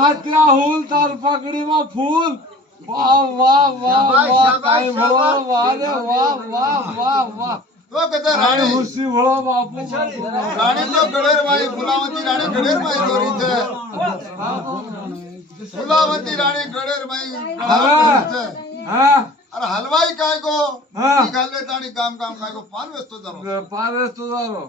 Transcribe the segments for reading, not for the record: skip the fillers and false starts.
हातला हुल तार पकड़ी में फूल वाह वाह वाह वाह काय भळो वाह रे वाह वाह वाह वाह तो कहते राणी हुसी भळो बापू राणी तो गडेर बाई फुलावती राणी गडेर बाई गोरी छे फुलावती राणी गडेर बाई छे हां अरे हलवाई काय को हां घालले ताणी काम काम काय को पान व्यस्त जारो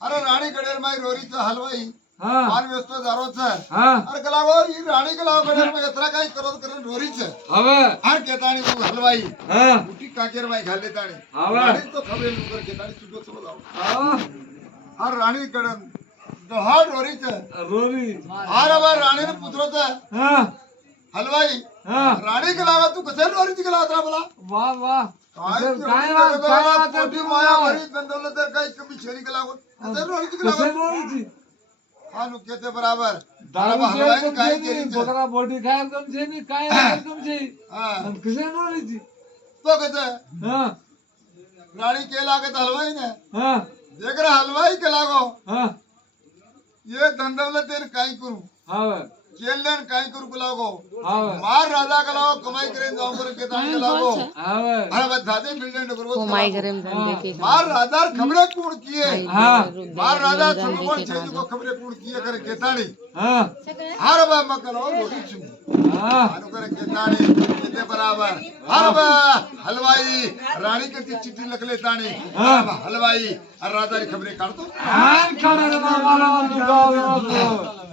अरे राणी गडेर बाई रोरी छे हलवाई हां पान व्यस्त जारो छे हां अरे कलागो ई राणी कलागो गडेर में एतरा काय करत करन रोरी छे हवे हर केताणी वो हलवाई हां उठी काकेर बाई घालले ताणी हवे राणी तो खबरे लुकर केताणी सुदो चलो जाओ हां हर राणी कडन दहाड रोरी छे रोरी हर अब राणी ने पुत्र छे हां हलवाई हां राणी कलावा तू कसे रोरी ची कलावा बला वाह वाह काय बात कोटी माया भरी दंदोलत तर काही कमी शेरी कलावा कसे रोरी ची कसे कलावा रोरी हानु केते बराबर दारू हलवाई काय केरी छे बकरा बोटी खाय कम छे नी काय कम छे हां कसे रोरी ची तो कसे हां राणी के लागे हलवाई ने हां जेकर हलवाई के लागो हां ये दंदोलत तेर काय करू हां केलन काय करू को लागो हां मार राजा के लागो कमाई करे जाऊ कर केताणी के लागो हां अरे बधादे बिल्डिंग करो कमाई करे धंधे मार राजा खबरे कौन किए हां मार राजा सुमन छे को खबरे कौन किए करे केताणी हां हर बा मकलो रोटी छु हां आनु करे केताणी केते बराबर हर बा हलवाई रानी के चिट्ठी लिख ले ताणी हलवाई और राजा री खबरे काढतो हां खबर मारा तू गाव